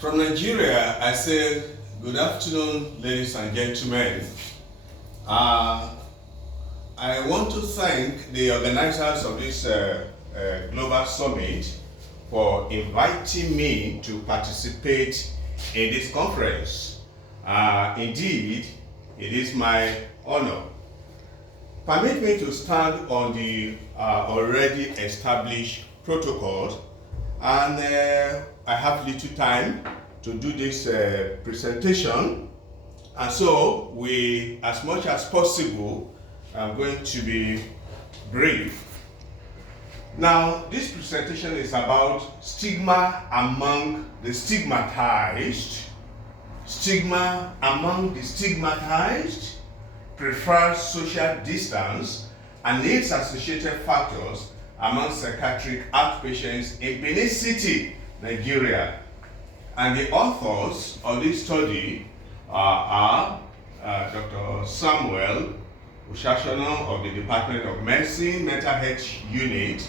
From Nigeria, I say good afternoon, ladies and gentlemen. I want to thank the organizers of this Global Summit for inviting me to participate in this conference. Indeed, it is my honor. Permit me to stand on the already established protocols, and I have little time to do this presentation, and so as much as possible, I'm going to be brief. Now, this presentation is about stigma among the stigmatized. Stigma among the stigmatized, preferred social distance, and its associated factors among psychiatric outpatients in Benin City, Nigeria. And the authors of this study are Dr. Samuel Osasona of the Department of Medicine, Mental Health Unit,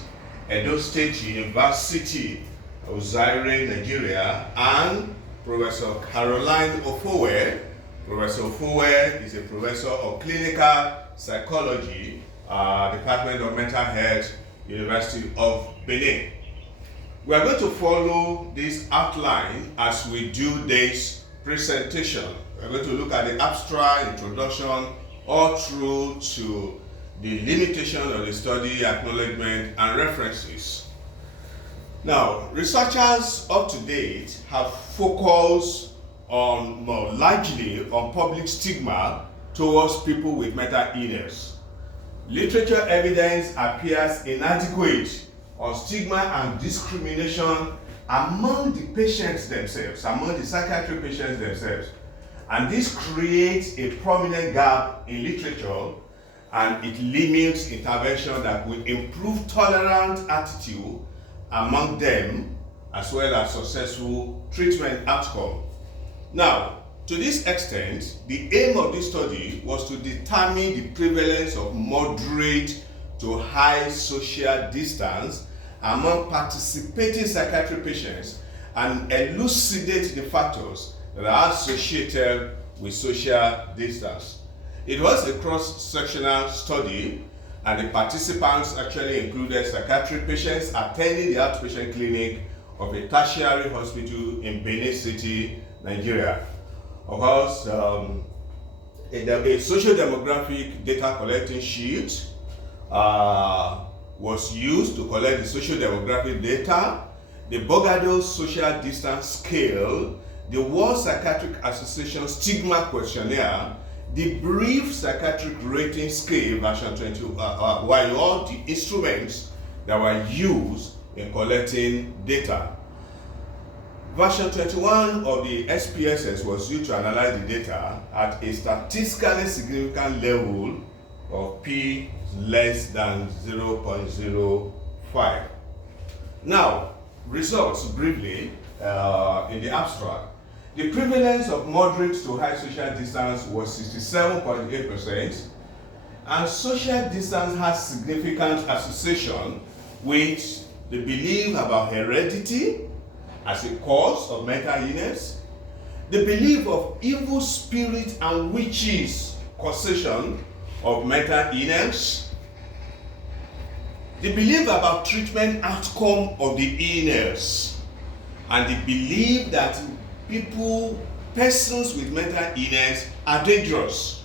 Edo State University, Uzairue, Nigeria, and Professor Caroline Ofowe. Professor Ofowe is a professor of clinical psychology, Department of Mental Health, University of Benin. We are going to follow this outline as we do this presentation. We are going to look at the abstract, introduction, all through to the limitation of the study, acknowledgement, and references. Now, researchers up to date have focused more largely on public stigma towards people with mental illness. Literature evidence appears inadequate on stigma and discrimination among the patients themselves, among the psychiatric patients themselves. And this creates a prominent gap in literature, and it limits intervention that will improve tolerant attitude among them, as well as successful treatment outcome. Now, to this extent, the aim of this study was to determine the prevalence of moderate to high social distance among participating psychiatric patients and elucidate the factors that are associated with social distance. It was a cross-sectional study, and the participants actually included psychiatric patients attending the outpatient clinic of a tertiary hospital in Benin City, Nigeria. Of course, a social demographic data collecting sheet was used to collect the social demographic data, the Borgado Social Distance Scale, the World Psychiatric Association Stigma Questionnaire, the Brief Psychiatric Rating Scale version 20, while all the instruments that were used in collecting data. Version 21 of the SPSS was used to analyze the data at a statistically significant level of P less than 0.05. Now, results briefly in the abstract. The prevalence of moderate to high social distance was 67.8%, and social distance has significant association with the belief about heredity as a cause of mental illness, the belief of evil spirits and witches causation of mental illness, the belief about treatment outcome of the illness, and the belief that persons with mental illness are dangerous.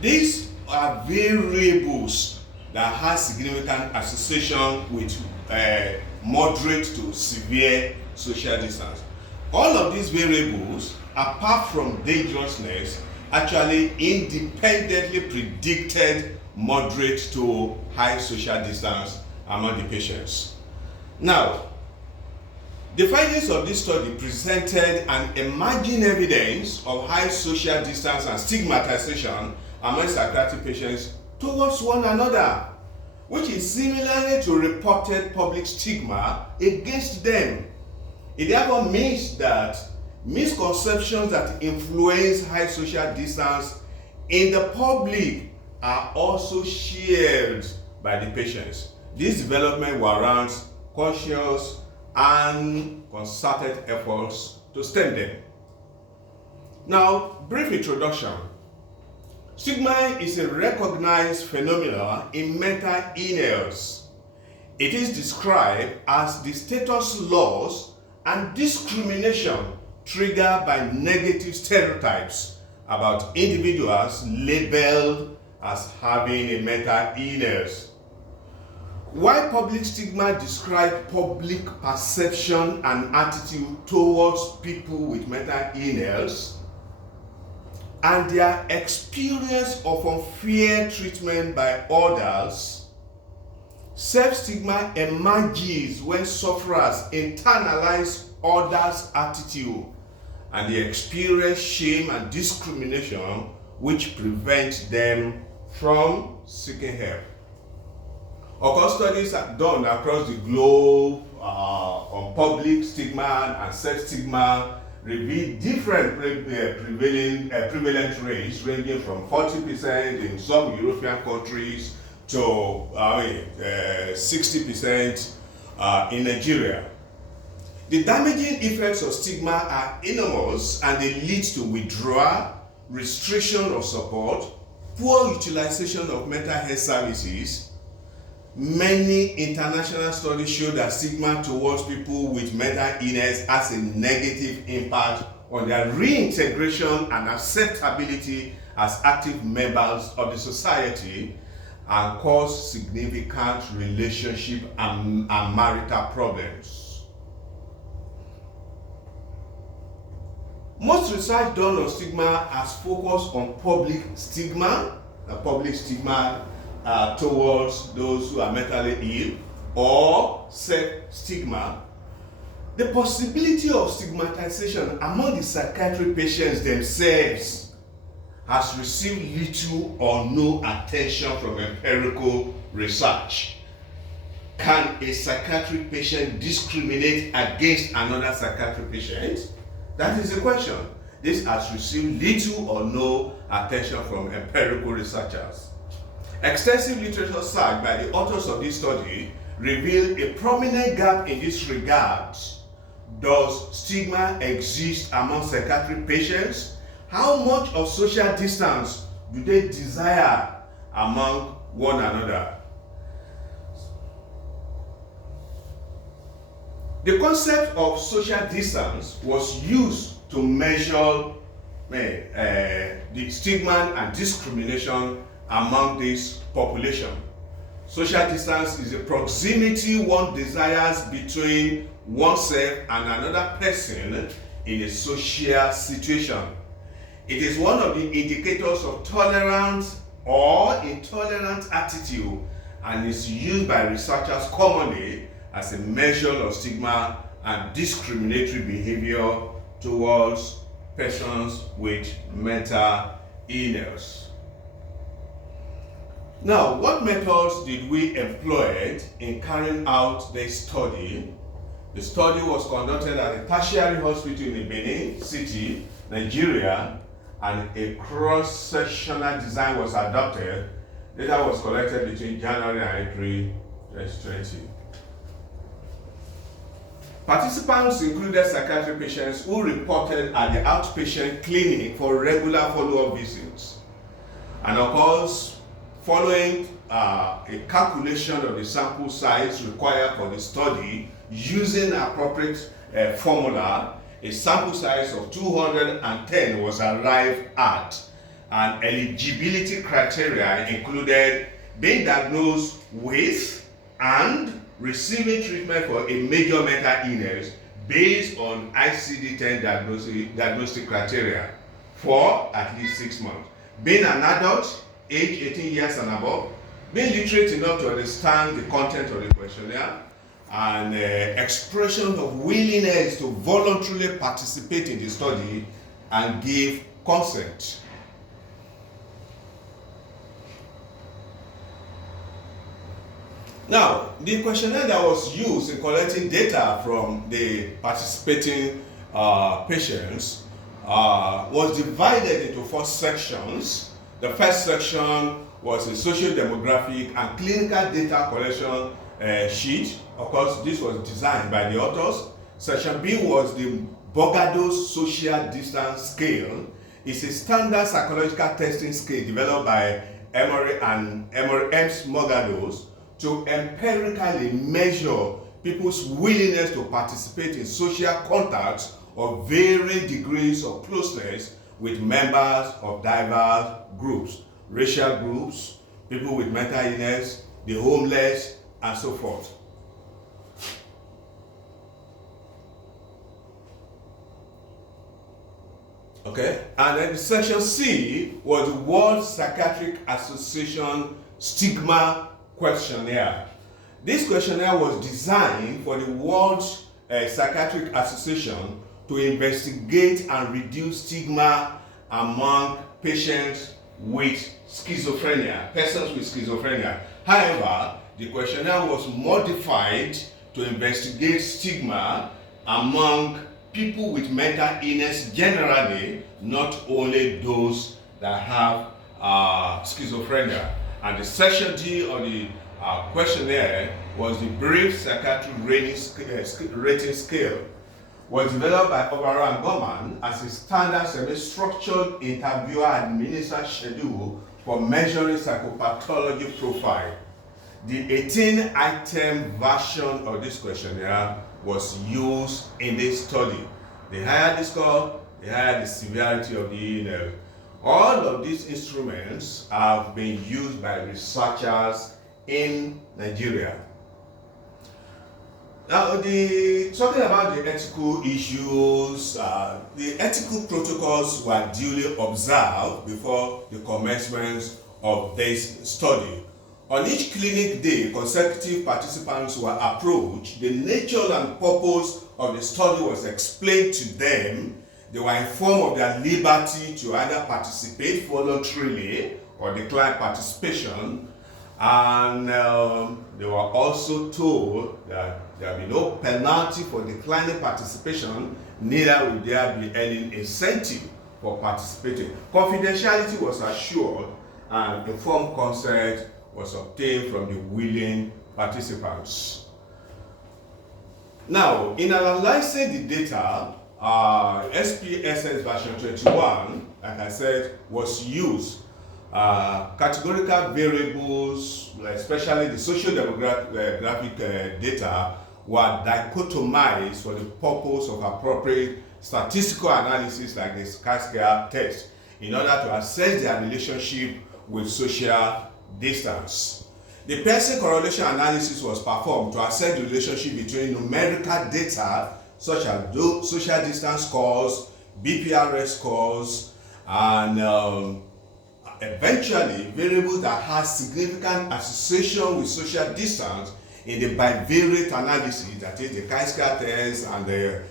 These are variables that have significant association with moderate to severe social distance. All of these variables, apart from dangerousness, actually independently predicted moderate to high social distance among the patients. Now, the findings of this study presented an emerging evidence of high social distance and stigmatization among psychiatric patients towards one another, which is similarly to reported public stigma against them. It therefore means that misconceptions that influence high social distance in the public are also shared by the patients. This development warrants conscious and concerted efforts to stem them. Now, brief introduction. Stigma is a recognized phenomenon in mental illness. It is described as the status loss and discrimination triggered by negative stereotypes about individuals labeled as having a mental illness. While public stigma describes public perception and attitude towards people with mental illness and their experience of unfair treatment by others, self-stigma emerges when sufferers internalize others' attitude and they experience shame and discrimination which prevents them from seeking help. Of course, studies are done across the globe on public stigma and self-stigma reveal different prevalent rates ranging from 40% in some European countries to 60% in Nigeria. The damaging effects of stigma are enormous and they lead to withdrawal, restriction of support, poor utilization of mental health services. Many international studies show that stigma towards people with mental illness has a negative impact on their reintegration and acceptability as active members of the society and cause significant relationship and marital problems. Most research done on stigma has focused on public stigma towards those who are mentally ill, or self-stigma. The possibility of stigmatization among the psychiatric patients themselves has received little or no attention from empirical research. Can a psychiatric patient discriminate against another psychiatric patient? That is the question. This has received little or no attention from empirical researchers. Extensive literature search by the authors of this study revealed a prominent gap in this regard. Does stigma exist among psychiatric patients? How much of social distance do they desire among one another? The concept of social distance was used to measure the stigma and discrimination among this population. Social distance is a proximity one desires between oneself and another person in a social situation. It is one of the indicators of tolerant or intolerant attitude and is used by researchers commonly as a measure of stigma and discriminatory behavior towards persons with mental illness. Now, what methods did we employ in carrying out this study? The study was conducted at a tertiary hospital in Benin City, Nigeria, and a cross-sectional design was adopted. Data was collected between January and April 2020. Participants included psychiatric patients who reported at the outpatient clinic for regular follow-up visits. And of course, following a calculation of the sample size required for the study using appropriate formula, a sample size of 210 was arrived at, and eligibility criteria included being diagnosed with and receiving treatment for a major mental illness based on ICD-10 diagnostic criteria for at least 6 months, being an adult, age 18 years and above, being literate enough to understand the content of the questionnaire, and expression of willingness to voluntarily participate in the study and give consent. Now, the questionnaire that was used in collecting data from the participating patients was divided into 4 sections. The first section was a socio-demographic and clinical data collection sheet. Of course, this was designed by the authors. Section B was the Borgado's Social Distance Scale is a standard psychological testing scale developed by Emory and Emory M. Borgados to empirically measure people's willingness to participate in social contacts of varying degrees of closeness with members of diverse groups, racial groups, people with mental illness, the homeless, and so forth. Okay, and then section C was the World Psychiatric Association Stigma questionnaire. This questionnaire was designed for the World Psychiatric Association to investigate and reduce stigma among patients with schizophrenia, persons with schizophrenia. However, the questionnaire was modified to investigate stigma among people with mental illness generally, not only those that have schizophrenia. And the section D of the questionnaire was the brief psychiatric rating scale. Was developed by Obateru and Gorman as a standard semi-structured interviewer-administered schedule for measuring psychopathology profile. The 18-item version of this questionnaire was used in this study. The higher the score, the higher the severity of the illness. All of these instruments have been used by researchers in Nigeria. Now, talking about the ethical issues, the ethical protocols were duly observed before the commencement of this study. On each clinic day, consecutive participants were approached. The nature and purpose of the study was explained to them. They were informed of their liberty to either participate voluntarily or decline participation. And they were also told that there will be no penalty for declining participation, neither will there be any incentive for participating. Confidentiality was assured and informed consent was obtained from the willing participants. Now, in analyzing the data, SPSS version 21, like I said, was used. Categorical variables, especially the socio-demographic data, were dichotomized for the purpose of appropriate statistical analysis like the SciTech test in order to assess their relationship with social distance. The Pearson correlation analysis was performed to assess the relationship between numerical data such as social distance scores, BPRS scores, and eventually variables that had significant association with social distance in the bivariate analysis, that is the SciTech test and the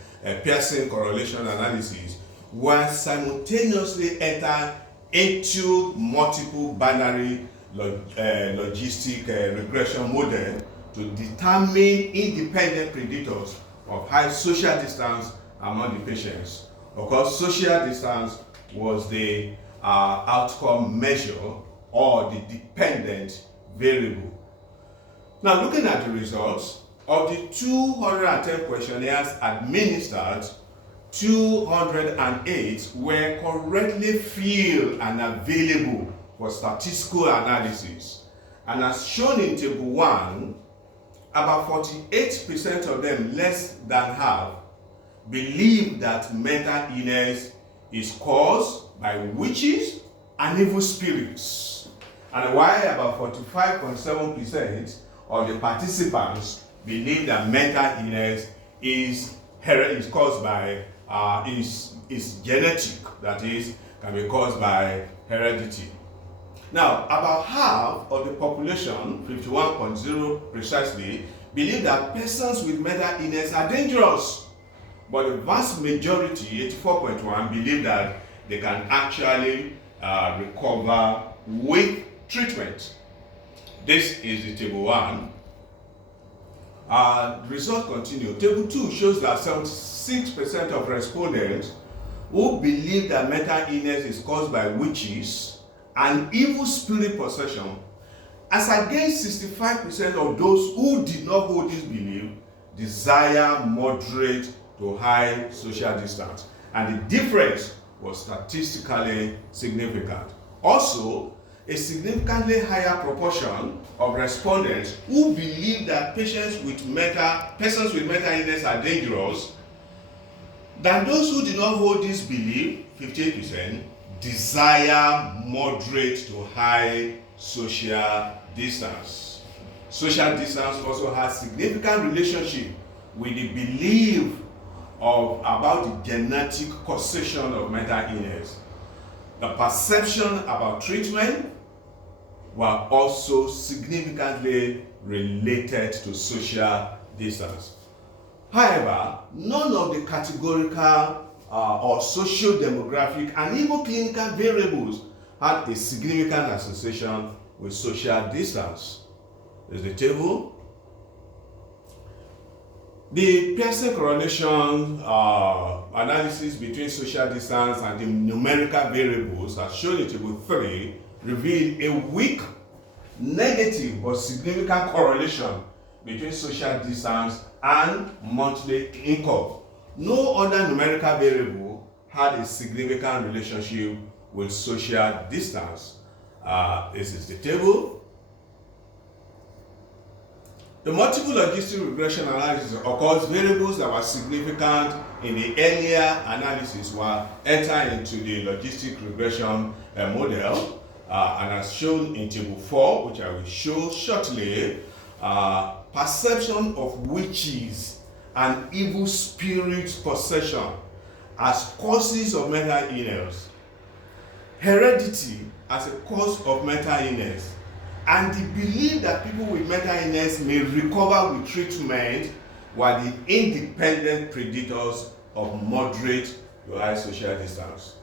Pearson correlation analysis, were simultaneously entered into multiple binary logistic regression model to determine independent predictors of high social distance among the patients. Of course, social distance was the outcome measure or the dependent variable. Now, looking at the results, of the 210 questionnaires administered, 208 were correctly filled and available for statistical analysis. And as shown in Table 1, about 48% of them, less than half, believe that mental illness is caused by witches and evil spirits. And while about 45.7% of the participants believe that mental illness is caused by, is genetic, that is, can be caused by heredity. Now, about half of the population, 51.0 precisely, believe that persons with mental illness are dangerous. But the vast majority, 84.1, believe that they can actually recover with treatment. This is the Table 1. The results continue. Table 2 shows that 76% of respondents who believe that mental illness is caused by witches and evil spirit possession, as against 65% of those who did not hold this belief, desire moderate to high social distance, and the difference was statistically significant. Also, a significantly higher proportion of respondents who believe that persons with mental illness are dangerous than those who do not hold this belief, 58%, desire moderate to high social distance. Social distance also has significant relationship with the belief about the genetic causation of mental illness. The perception about treatment were also significantly related to social distance. However, none of the categorical or socio-demographic and even clinical variables had a significant association with social distance. There's the table. The Pearson correlation analysis between social distance and the numerical variables, as shown in table 3, revealed a weak, negative but significant correlation between social distance and monthly income. No other numerical variable had a significant relationship with social distance. This is the table. The multiple logistic regression analysis occurs variables that were significant in the earlier analysis were entered into the logistic regression model, and as shown in table 4, which I will show shortly, perception of witches and evil spirits possession as causes of mental illness, heredity as a cause of mental illness, and the belief that people with mental illness may recover with treatment were the independent predictors of moderate to high social distance.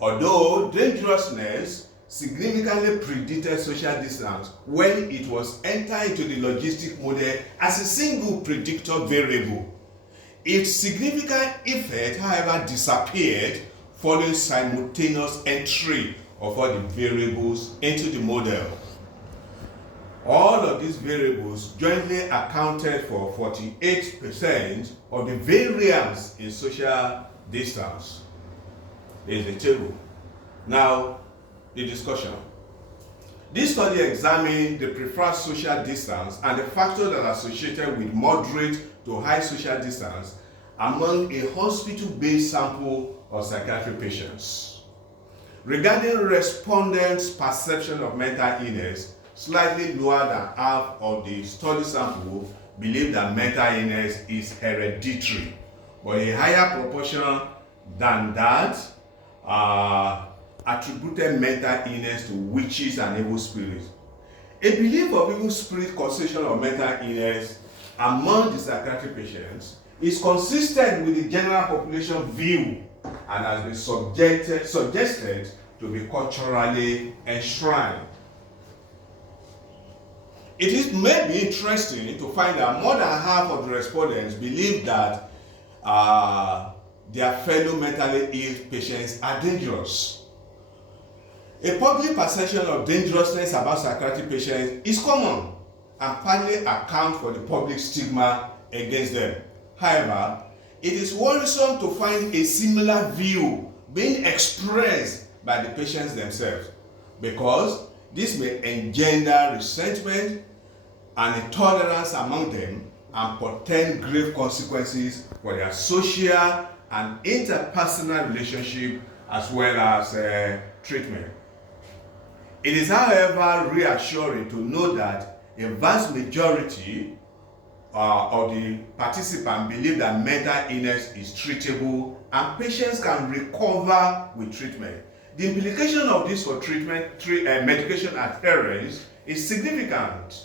Although dangerousness significantly predicted social distance when it was entered into the logistic model as a single predictor variable, its significant effect, however, disappeared following simultaneous entry of all the variables into the model. All of these variables jointly accounted for 48% of the variance in social distance. Here's the table. Now, the discussion. This study examined the preferred social distance and the factors that are associated with moderate to high social distance among a hospital-based sample of psychiatric patients. Regarding respondents' perception of mental illness, slightly lower than half of the study sample believe that mental illness is hereditary, but a higher proportion than that attributed mental illness to witches and evil spirits. A belief of evil spirit causation of mental illness among the psychiatric patients is consistent with the general population view and has been suggested to be culturally enshrined. It may be interesting to find that more than half of the respondents believe that their fellow mentally ill patients are dangerous. A public perception of dangerousness about psychiatric patients is common and partly accounts for the public stigma against them. However, it is worrisome to find a similar view being expressed by the patients themselves, because this may engender resentment and intolerance among them and portend grave consequences for their social and interpersonal relationship as well as treatment. It is, however, reassuring to know that a vast majority of the participants believe that mental illness is treatable and patients can recover with treatment. The implication of this for treatment, medication adherence is significant.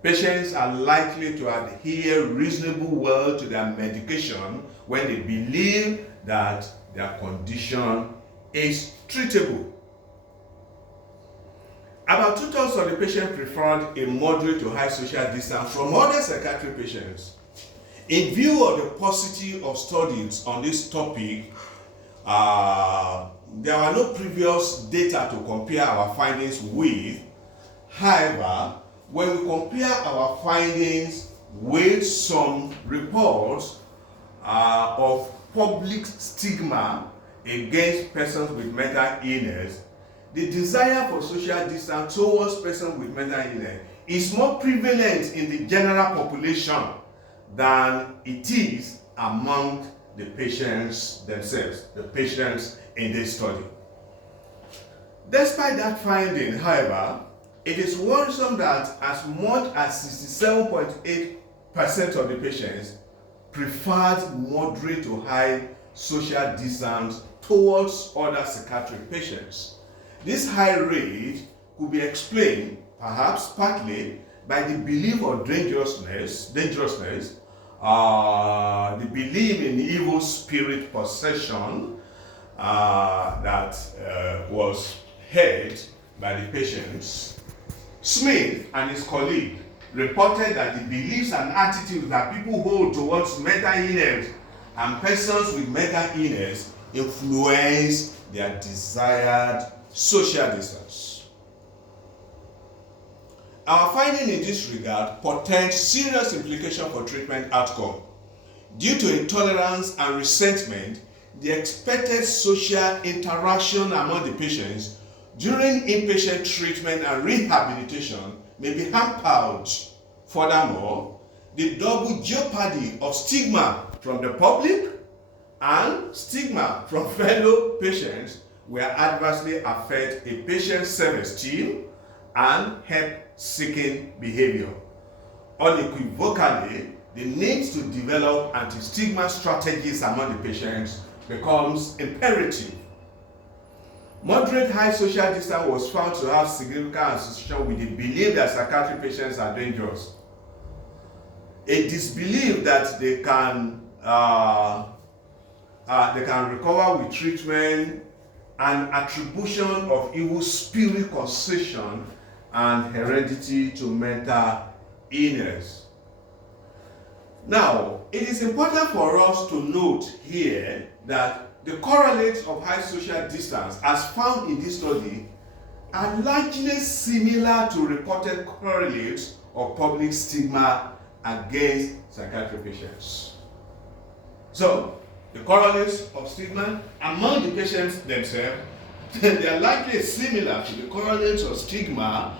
Patients are likely to adhere reasonably well to their medication when they believe that their condition is treatable. About 2/3 of the patients preferred a moderate to high social distance from other psychiatric patients. In view of the paucity of studies on this topic, there are no previous data to compare our findings with. However, when we compare our findings with some reports of public stigma against persons with mental illness, the desire for social distance towards persons with mental illness is more prevalent in the general population than it is among the patients themselves, the patients in this study. Despite that finding, however, it is worrisome that as much as 67.8% of the patients preferred moderate to high social distance towards other psychiatric patients. This high rate could be explained, perhaps partly, by the belief of dangerousness, the belief in evil spirit possession that was held by the patients. Smith and his colleague reported that the beliefs and attitudes that people hold towards mental illness and persons with mental illness influence their desired social distance. Our finding in this regard portends serious implications for treatment outcome. Due to intolerance and resentment, the expected social interaction among the patients during inpatient treatment and rehabilitation may be hampered. Furthermore, the double jeopardy of stigma from the public and stigma from fellow patients will adversely affect a patient's self-esteem and help-seeking behavior. Unequivocally, the need to develop anti-stigma strategies among the patients becomes imperative. Moderate high social distance was found to have significant association with the belief that psychiatric patients are dangerous. A disbelief that they can recover with treatment, and attribution of evil spirit possession and heredity to mental illness. Now, it is important for us to note here that the correlates of high social distance as found in this study are largely similar to reported correlates of public stigma against psychiatric patients. So, the correlates of stigma among the patients themselves, they are likely similar to the correlates of stigma,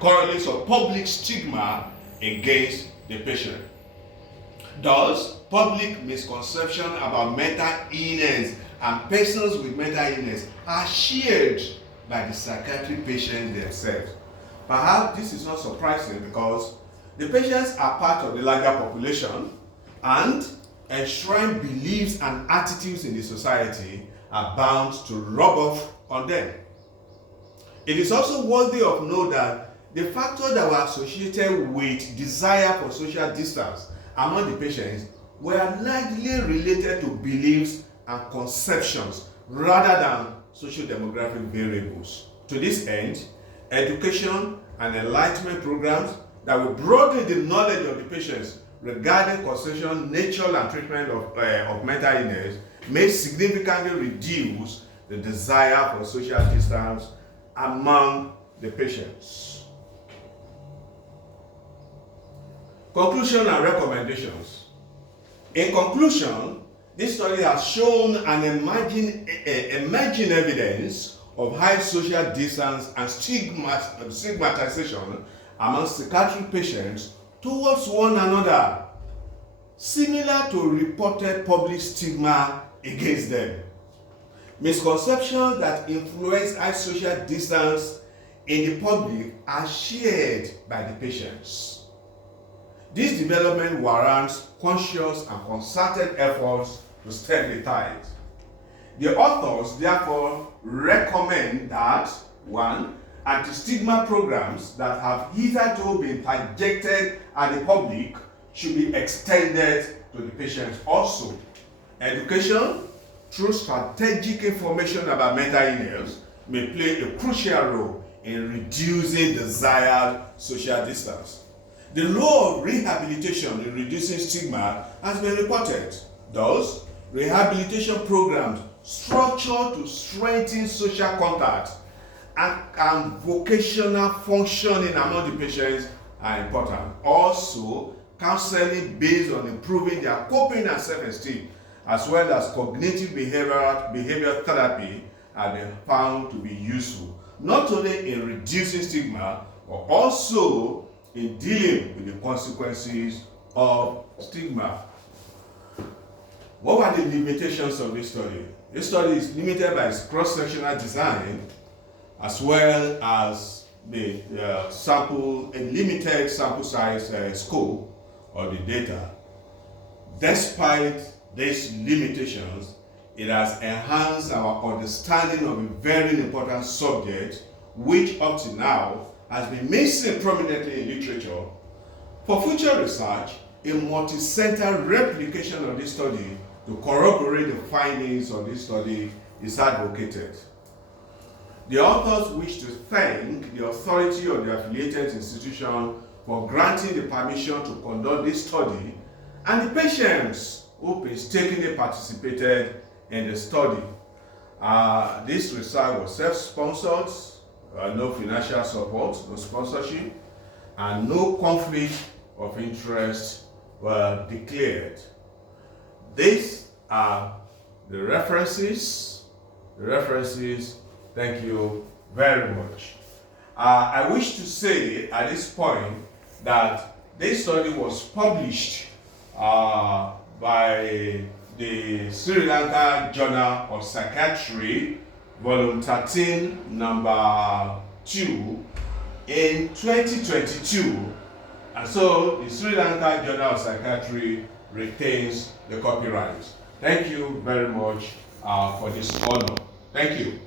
correlates of public stigma against the patient. Thus, public misconception about mental illness and persons with mental illness are shared by the psychiatric patients themselves. Perhaps this is not surprising because the patients are part of the larger population and enshrined beliefs and attitudes in the society are bound to rub off on them. It is also worthy of note that the factors that were associated with desire for social distance among the patients were largely related to beliefs and conceptions rather than social demographic variables. To this end, education and enlightenment programs that will broaden the knowledge of the patients regarding causation, nature, and treatment of mental illness may significantly reduce the desire for social distance among the patients. Conclusion and recommendations. In conclusion, this study has shown an emerging evidence of high social distance and stigmatization among psychiatric patients towards one another, similar to reported public stigma against them. Misconceptions that influence high social distance in the public are shared by the patients. This development warrants conscious and concerted efforts to stem the tide. The authors therefore recommend that 1. Anti-stigma programs that have hitherto been targeted at the public should be extended to the patients also. Education through strategic information about mental illness may play a crucial role in reducing desired social distance. The role of rehabilitation in reducing stigma has been reported. Thus, rehabilitation programs structured to strengthen social contact and vocational functioning among the patients are important. Also, counseling based on improving their coping and self-esteem, as well as cognitive behavior therapy, have been found to be useful, not only in reducing stigma, but also in dealing with the consequences of stigma. What were the limitations of this study? This study is limited by its cross-sectional design, as well as the limited sample size scope of the data. Despite these limitations, it has enhanced our understanding of a very important subject, which up to now has been missing prominently in literature. For future research, a multi-center replication of this study to corroborate the findings of this study is advocated. The authors wish to thank the authority of the affiliated institution for granting the permission to conduct this study, and the patients who painstakingly participated in the study. This research was self-sponsored, no financial support, no sponsorship, and no conflict of interest were declared. These are the references. Thank you very much. I wish to say at this point that this study was published by the Sri Lanka Journal of Psychiatry, volume 13, number 2, in 2022. And so the Sri Lanka Journal of Psychiatry retains the copyright. Thank you very much for this honor. Thank you.